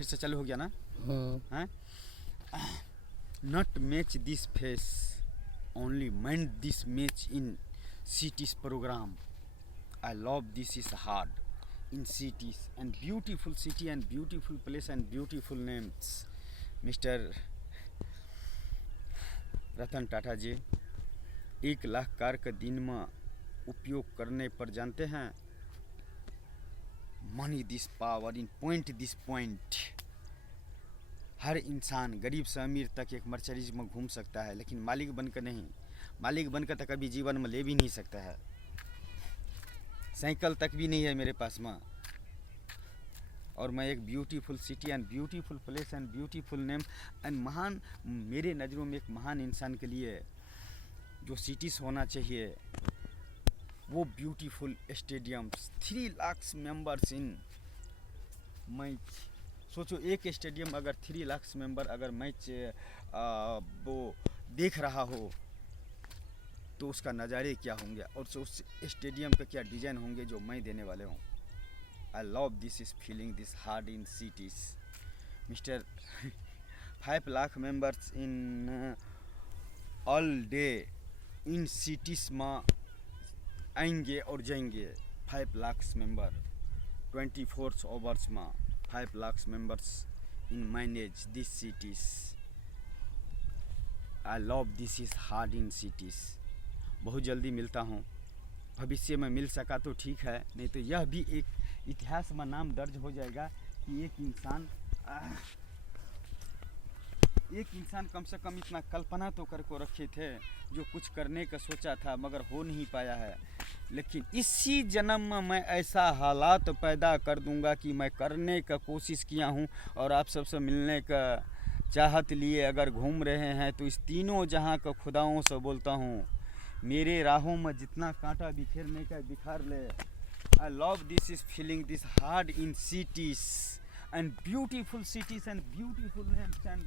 फिर से चालू हो गया ना? हाँ। Not match this face, only mind this match in cities program. I love this is hard in cities and beautiful city and beautiful place and beautiful names. Mr. Ratan Tata ji 1 lakh car का दिन में उपयोग करने पर जानते हैं money this power in point this point. हर इंसान गरीब से अमीर तक एक मर्सिडीज में घूम सकता है, लेकिन मालिक बनकर नहीं। मालिक बनकर तक कभी जीवन में ले भी नहीं सकता है। साइकिल तक भी नहीं है मेरे पास में। और मैं एक beautiful city and beautiful place and beautiful name and महान, मेरे नज़रों में एक महान इंसान के लिए जो सिटीज़ होना चाहिए वो beautiful stadiums, 3 lakh members in match. सोचो एक स्टेडियम अगर 3 लाख मेंबर अगर मैच वो देख रहा हो तो उसका नज़ारे क्या होंगे और उस स्टेडियम का क्या डिज़ाइन होंगे जो मैं देने वाले हूँ। आई love this is feeling this hard in cities. Mister 5 lakh members in all day in cities में आएंगे और जाएंगे। 5 लाख मेंबर 24 आवर्स में 5 lakh members in manage this cities. I love this is hard in cities. बहुत जल्दी मिलता हूँ। भविष्य में मिल सका तो ठीक है, नहीं तो यह भी एक इतिहास में नाम दर्ज हो जाएगा कि एक इंसान कम से कम इतना कल्पना तो कर को रखे थे जो कुछ करने का सोचा था मगर हो नहीं पाया है। लेकिन इसी जन्म में मैं ऐसा हालात पैदा कर दूंगा कि मैं करने का कोशिश किया हूँ और आप सबसे मिलने का चाहत लिए अगर घूम रहे हैं तो इस तीनों जहाँ का खुदाओं से बोलता हूँ मेरे राहों में जितना कांटा बिखेरने का बिखार ले। आई love this is feeling this hard in cities and beautiful cities and beautiful names and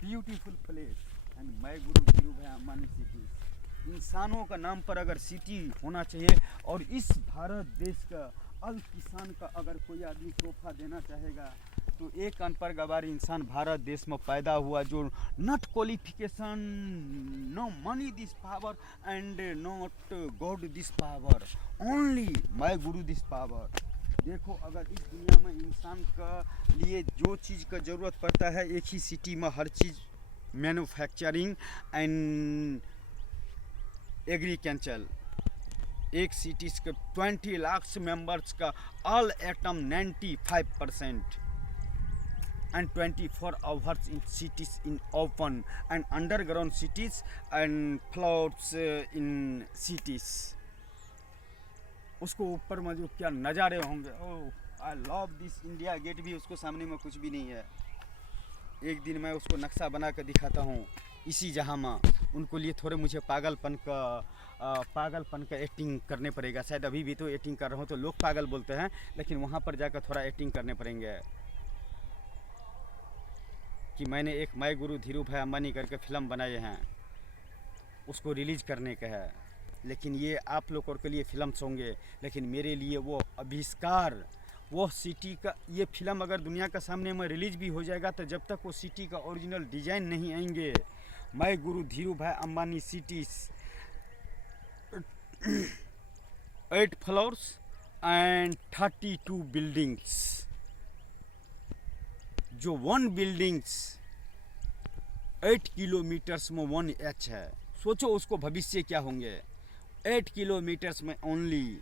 beautiful place and my गुरु धीरू भाई अंबानी सिटीज। इंसानों का नाम पर अगर सिटी होना चाहिए और इस भारत देश का अल किसान का अगर कोई आदमी तोहफा देना चाहेगा तो एक अनपढ़ गवार इंसान भारत देश में पैदा हुआ जो not qualification, no money this power and not God this power, only my guru this power. देखो अगर इस दुनिया में इंसान का लिए जो चीज़ का ज़रूरत पड़ता है एक ही सिटी में हर चीज़ मैन्युफैक्चरिंग एंड एग्रीकल्चर। एक सिटीज़ के 20 लाख मेंबर्स का all atom 95% and 24 hours in cities in open and underground cities and floors in cities। उसको ऊपर में जो क्या नज़ारे होंगे। Oh I love this. India Gate भी उसको सामने में कुछ भी नहीं है। एक दिन मैं उसको नक्शा बना कर दिखाता हूँ इसी जहाँ में। उनको लिए थोड़े मुझे पागलपन का एक्टिंग करने पड़ेगा। शायद अभी भी तो एक्टिंग कर रहा हूँ तो लोग पागल बोलते हैं, लेकिन वहाँ पर जाकर थोड़ा एक्टिंग करने पड़ेंगे कि मैंने एक माय गुरु धीरू भाई अंबानी करके फिल्म बनाए हैं, उसको रिलीज़ करने का है। लेकिन ये आप लोगों के लिए फिल्म्स होंगे, लेकिन मेरे लिए वो आविष्कार, वो सिटी का ये फिल्म अगर दुनिया का सामने में रिलीज़ भी हो जाएगा तो जब तक वो सिटी का ओरिजिनल डिज़ाइन नहीं आएंगे। माय गुरु धीरू भाई Ambani cities 8 floors and 32 buildings. जो 1 बिल्डिंग्स 8 किलोमीटर्स में 1H है। सोचो उसको भविष्य क्या होंगे। 8 किलोमीटर्स में ओनली,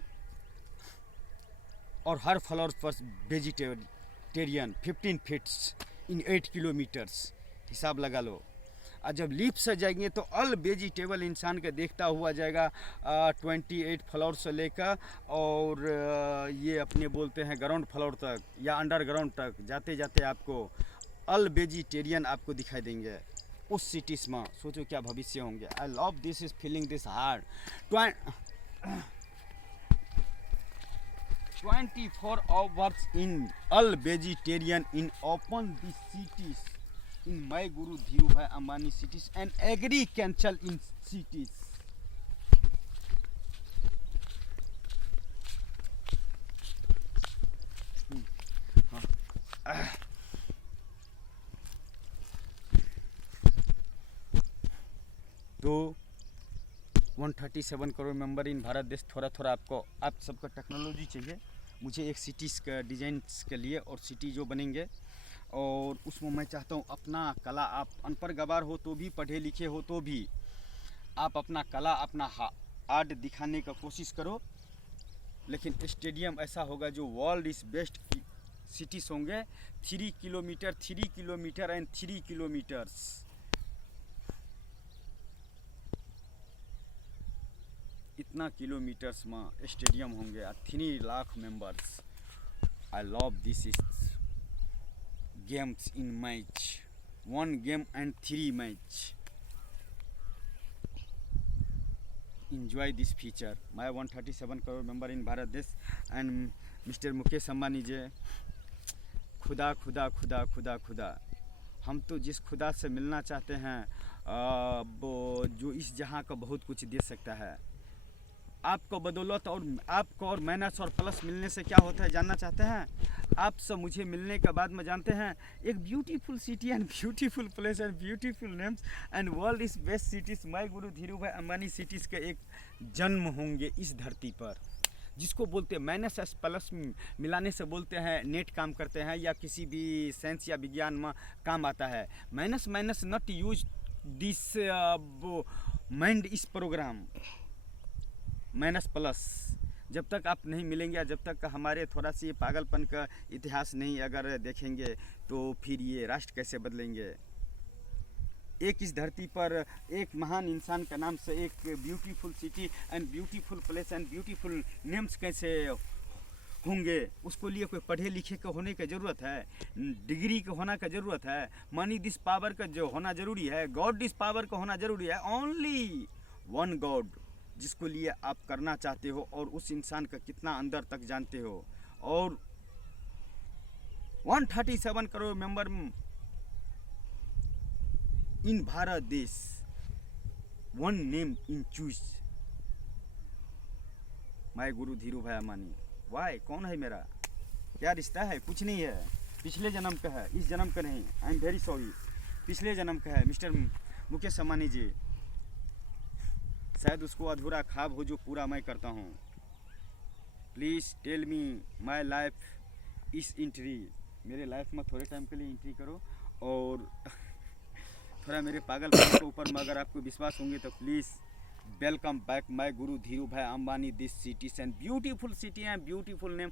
और हर फ्लोर पर वेजिटेरियन 15 फीट्स इन 8 किलोमीटर्स। हिसाब लगा लो। और जब लिफ्ट से जाएंगे तो ऑल वेजिटेबल इंसान के देखता हुआ जाएगा 28 फ्लोर से लेकर और ये अपने बोलते हैं ग्राउंड फ्लोर तक या अंडरग्राउंड तक जाते जाते आपको ऑल वेजिटेरियन आपको दिखाई देंगे उस सिटीज़ में। सोचो क्या भविष्य होंगे। आई love this is feeling this hard 24 hours in all vegetarian in open these cities in my Guru Dhiru Bhai Ambani cities and agriculture in cities। 137 crore member in Bharat देश। थोड़ा थोड़ा आपको आप सबका टेक्नोलॉजी चाहिए, मुझे एक सिटीज़ का डिज़ाइंस के लिए, और सिटी जो बनेंगे और उसमें मैं चाहता हूँ अपना कला, आप अनपढ़ गवार हो तो भी, पढ़े लिखे हो तो भी, आप अपना कला, अपना आर्ट दिखाने का कोशिश करो। लेकिन स्टेडियम ऐसा होगा जो वर्ल्ड इज़ बेस्ट सिटीज़ होंगे। 3 किलोमीटर एंड 3 किलोमीटर्स, इतना किलोमीटर्स में स्टेडियम होंगे, 3 lakh members. I love this is games in match, 1 game and 3 match. enjoy this feature. My 137 crore member in Bharat देश एंड मिस्टर मुकेश अंबानी जी, खुदा खुदा खुदा खुदा खुदा, हम तो जिस खुदा से मिलना चाहते हैं वो जो इस जहां का बहुत कुछ दे सकता है। आपको बदौलत और आपको और माइनस और प्लस मिलने से क्या होता है जानना चाहते हैं? आप सब मुझे मिलने के बाद में जानते हैं एक beautiful city and beautiful place and beautiful names and world is best cities, my गुरु धीरू भाई अंबानी सिटीज़ के एक जन्म होंगे इस धरती पर, जिसको बोलते हैं माइनस एस प्लस मिलाने से बोलते हैं नेट काम करते हैं, या किसी भी साइंस या विज्ञान में काम आता है। Minus minus not use this mind इस प्रोग्राम, माइनस प्लस जब तक आप नहीं मिलेंगे या जब तक हमारे थोड़ा सी ये पागलपन का इतिहास नहीं अगर देखेंगे तो फिर ये राष्ट्र कैसे बदलेंगे। एक इस धरती पर एक महान इंसान का नाम से एक beautiful city and beautiful place and beautiful names कैसे होंगे, उसको लिए कोई पढ़े लिखे का होने का ज़रूरत है, डिग्री का होना का ज़रूरत है, मनी दिस पावर का जो होना ज़रूरी है, गॉड दिस पावर का होना ज़रूरी है। ओनली वन गॉड जिसको लिए आप करना चाहते हो और उस इंसान का कितना अंदर तक जानते हो। और 137 करोड़ मेंबर इन भारत देश, one name in choose, my गुरु धीरू भाई अंबानी। वाई कौन है मेरा, क्या रिश्ता है? कुछ नहीं है, पिछले जन्म का है, इस जन्म का नहीं। आई एम वेरी सॉरी, पिछले जन्म का है मिस्टर मुकेश अंबानी जी। शायद उसको अधूरा ख्वाब हो जो पूरा मैं करता हूँ। Please tell me my life is entry, मेरे लाइफ में थोड़े टाइम के लिए एंट्री करो और थोड़ा मेरे पागलपन के ऊपर में अगर आपको विश्वास होंगे तो प्लीज़ वेलकम बैक माय गुरु धीरू भाई Ambani this cities and beautiful city and beautiful name